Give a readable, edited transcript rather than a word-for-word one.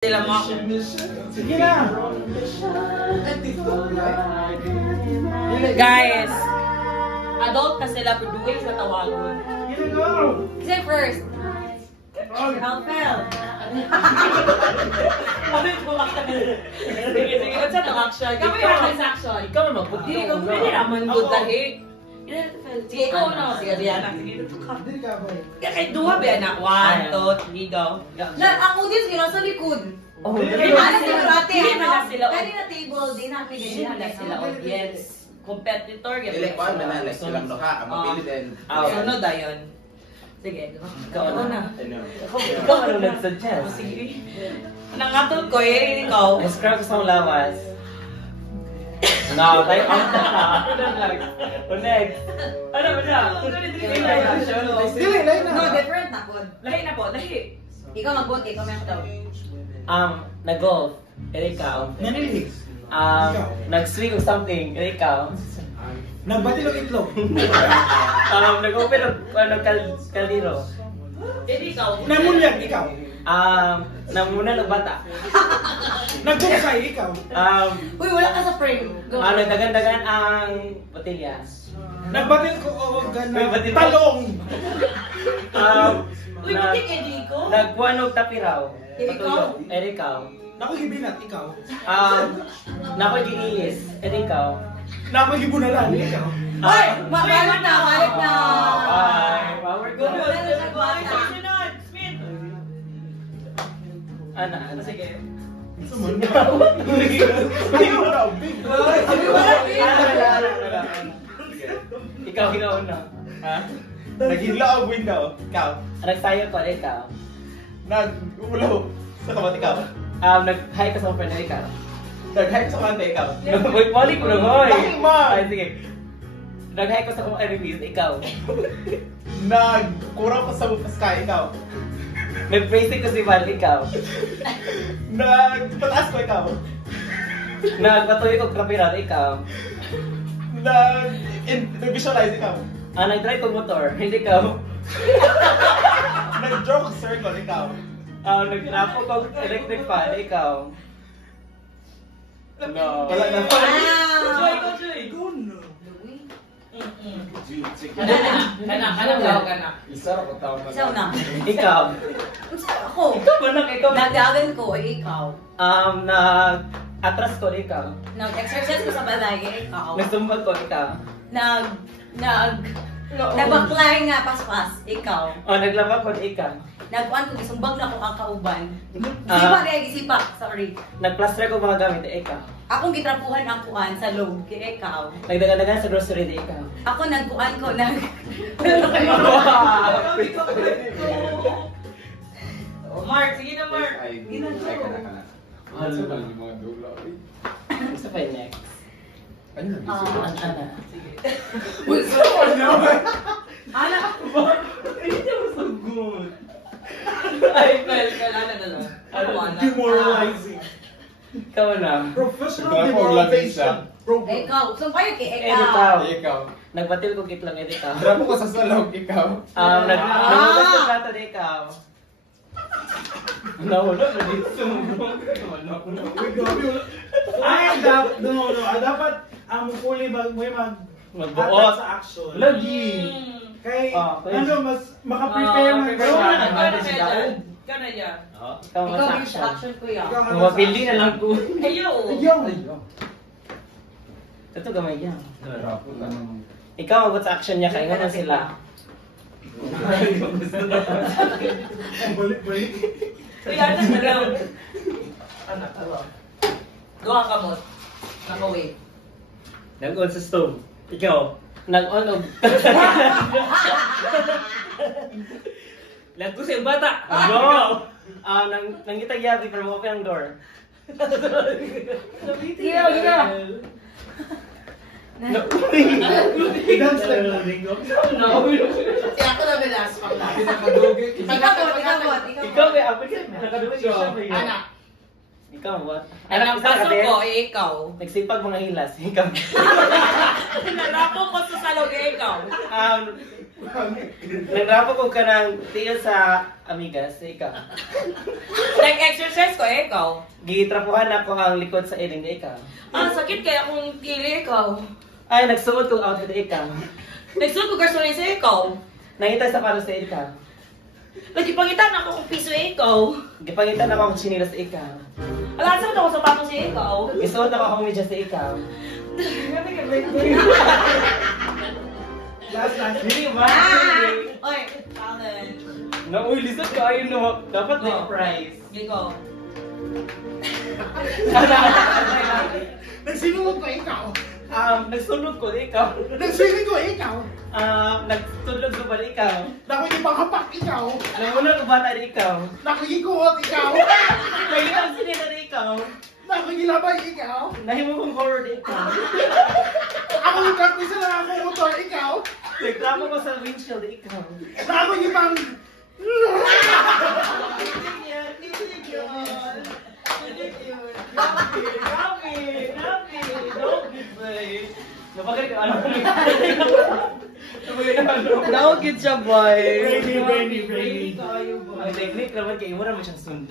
Sila mo. Sige na! Guys, adult na sila pero duway sa tawagon. Sige na, go! Say first. Alfel. Sige, sige. What's that action? Ikaw may action action. Ikaw may magputi. Ikaw may naman good tahi. Sige, ikaw na. Sige, Diana. Sige, Dili ka, boy. kahit duha ba anak? 1, 2, 3, go. Na ako din sila sa likod. Oh, Ano sila ate? Hindi na sila. Kani na table, di na Hindi na sila audience. Competitor. Dili ko na like silang duha, ang mapili din. Sunod ayon. Sige, ikaw na. Ikaw ano nag-suggest? Sige. Nangatol ko eh, ikaw. Describe ko sa lawas. No, tayo out na. Next. Ano ba siya? Dili, lain na. No, different na po. Lahi na po, lahi. Ikaw mag-vote, ikaw may daw. Nag-golf. Ikaw. Nanili. Nag-swing or something. Ikaw. Nagbati ng itlog. Nag-open ng kaldero. Ikaw. Namulyag, ikaw. Namuna ng bata. Nagbuksay, ikaw. Uy, wala ka sa frame. Go. Dagan-dagan ang botelya. Nagbatil ko o Uy, gana. batil- Talong. Uy, buti kay Dico. Nagkuhanog tapiraw. Ikaw? Ikaw. Nakagibinat, ikaw. Nakoy-giilis. Ikaw. Nakagibunalan, ikaw. Uy, balik na, balik na. Bye. Power go. Sunod, Smith. Ano? Sige. Ikaw ginauna. Ha? Naghinla ang window. Ikaw. Nagsayo ko, ikaw. Nag-ulo. Sa kabat ikaw. Nag-hi ka sa friend, ikaw. Nag-hype sa kanta ikaw. Wait, balik ko na nga eh. Bakit ma? Ay, sige. Nag-hi ko sa kong enemies, ikaw. Nagkurang pa sa sky ikaw. Nag-praising ko si Val, ikaw. Nagpataas ko ikaw. Nagpatuloy ko kapiral, ikaw. Nag-visualize ikaw. Nag-drive ko motor, hindi ikaw. Nag-draw ko circle ikaw. Nag-rapo ko electric fan, ikaw. No. Wala na. Joy ko, Joy. Kana. Ikaw na. Ikaw. Ako. Ikaw ba ikaw? Nag-agan ko, ikaw. Nag-atras ko, ikaw. Nag-exercise ko sa balay, ikaw. Nagsumbag ko, ikaw. Nagbaklay nga pas-pas, ikaw. Naglaba ko, ikaw. Nagkuhan ko, isumbag na ko ang kauban. Sipa kaya gisipa, sorry. Nag-plaster ko mga gamit, ikaw. Akong gitrapuhan ang kuan sa loob, kaya ikaw. Nagdagan-dagan sa grocery, ikaw. Ako nagkuhan ko, Mark, sige na, Mark. Gusto pa yung next? Ano? Anak ako. Ay, well, Demoralizing. ikaw na. Professional demoralization. Ikaw, so kayo kay Ikaw. Ikaw. Nagbatil ko kitlang, ikaw. Drapo ko sa salog ikaw. Nagulat sa plato, ikaw. Nawala na dito. Uy, grabe, wala. Dapat ang mukuli Magbuot. sa action. Lagi. Kay, Okay. mas makaprepare man kayo. Ikaw na dyan. Ikaw Ikaw mas yung action. action ko yan. Ikaw, Mapili na lang ko. Ayo. Ito gamay yan. Ikaw magot sa action niya, kaya nga sila. Balik. Uy, ano na lang. Anak, Doon ka mo. Naka-wait. Nag-on sa stove. Ikaw. Nag-on og... Nag-on sa yung bata. Go! Nangitag yabi pero mo open ang door. Gila. Dance lang. Ako na bilas. Ikaw may apit ka. Nakaduwa siya. Anak. Ikaw what? Ang pasok ko, ikaw. Nagsipag mga hilas. Ikaw. Nalako ko sa salog, ikaw. Nagrapo ko ka ng tiyo sa amigas, ikaw. Nag-exercise ko, ikaw. Gitrapuhan ako ang likod sa iling, ikaw. Ah, sakit kaya akong kili, ikaw. Ay, nagsuot kong outfit, ikaw. Nagsuot ko gasolina sa ikaw. Nangita sa paro sa ikaw. Nagkipangitan ako kung piso, ikaw. Gipangitan ako ang chinilas sa ikaw. Alasan ako sa pato sa ikaw. Isuot ako akong medyas sa ikaw. Last. Hindi ba? Oy, challenge. Nauy, lisod ka ayun no. Dapat may Oh. prize. Ikaw. Nagsinunod ko ikaw. Nagsunod ko, ikaw. Nagsinunod ko ikaw. Nagtulog ko ba ikaw? Nakuha panghapak ikaw. Nangunod ko bata ikaw. Nakikikuot ikaw. May litang sinila ikaw. Nakikilabay ikaw. Nahimo kong horror ikaw. Ako yung practice na ako motor ikaw. Nagtramo ko sa windshield ikaw. Ako yung pang... Napagaling ka, ano? Napagaling ka, ano? Naugid siya, boy. Brainy. Ang technique naman kayo mo naman siyang sundan.